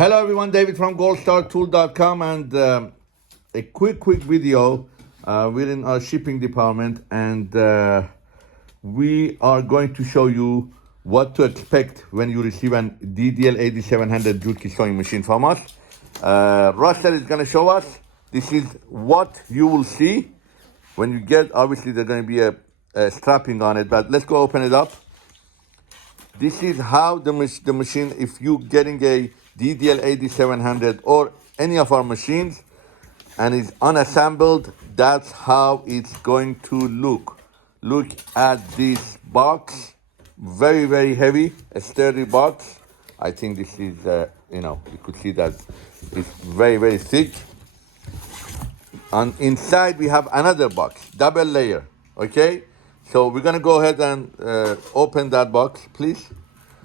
Hello everyone, David from goldstartool.com, and a quick video. We're in our shipping department, and we are going to show you what to expect when you receive an DDL-8700 Juki sewing machine from us. Russell is going to show us. This is what you will see when you get. Obviously there's going to be a strapping on it, but let's go open it up. This is how the machine, if you're getting a DDL-8700 or any of our machines and it's unassembled, that's how it's going to look. Look at this box, very heavy, a sturdy box. I think this is, you could see that it's very thick. And inside we have another box, double layer, okay? So we're gonna go ahead and open that box, please.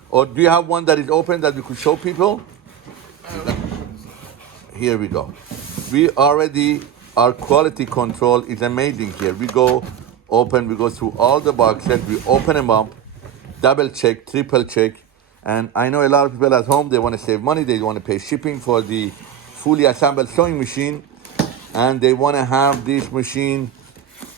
Or do you have one that is open that we could show people? Here we go. Our quality control is amazing here. We go through all the boxes, we open them up, double check, triple check. And I know a lot of people at home, they wanna save money, they wanna pay shipping for the fully assembled sewing machine, and they wanna have this machine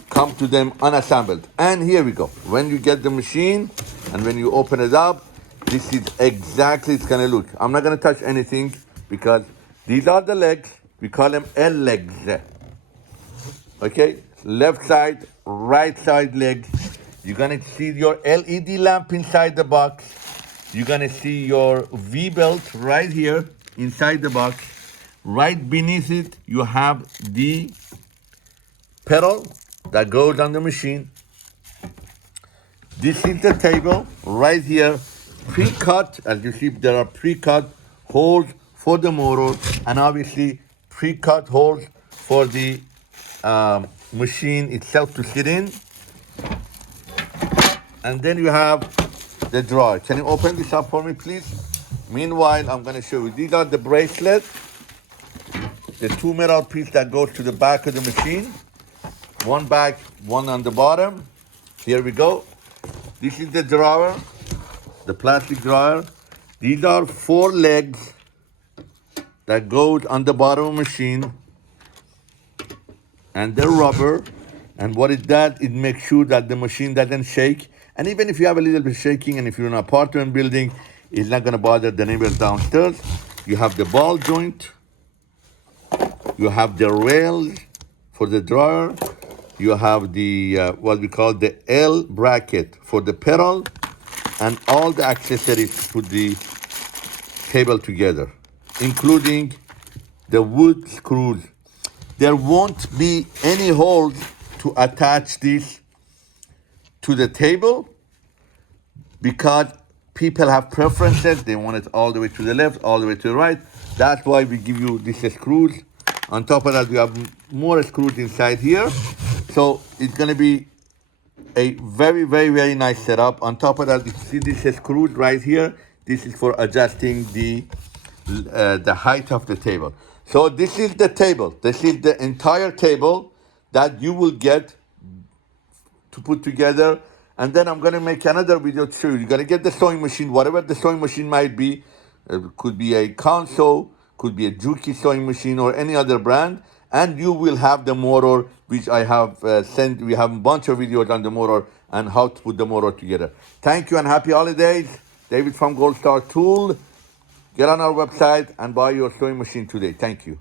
come to them unassembled. And here we go. When you get the machine and when you open it up, this is exactly it's gonna look. I'm not gonna touch anything because these are the legs. We call them L legs. Okay, left side, right side legs. You're gonna see your LED lamp inside the box. You're gonna see your V-belt right here inside the box. Right beneath it, you have the pedal that goes on the machine. This is the table right here, pre-cut. As you see, there are pre-cut holes for the motor, and obviously pre-cut holes for the machine itself to sit in. And then you have the drawer. Can you open this up for me, please? Meanwhile, I'm gonna show you. These are the bracelets, the two metal pieces that goes to the back of the machine. One back, one on the bottom. Here we go. This is the drawer, the plastic drawer. These are 4 legs that goes on the bottom of the machine, and they're rubber. And what it does, it makes sure that the machine doesn't shake. And even if you have a little bit shaking, and if you're in an apartment building, it's not gonna bother the neighbors downstairs. You have the ball joint. You have the rails for the drawer. You have the, what we call the L bracket for the pedal, and all the accessories to put the table together, including the wood screws. There won't be any holes to attach this to the table because people have preferences. They want it all the way to the left, all the way to the right. That's why we give you these screws. On top of that, we have more screws inside here. So it's gonna be a very nice setup. On top of that, you see this screws right here. This is for adjusting the height of the table. So this is the table. This is the entire table that you will get to put together. And then I'm gonna make another video to show you. You're gonna get the sewing machine, whatever the sewing machine might be. It could be a console, could be a Juki sewing machine or any other brand. And you will have the motor, which I have sent. We have a bunch of videos on the motor and how to put the motor together. Thank you and happy holidays. David from Goldstar Tool. Get on our website and buy your sewing machine today. Thank you.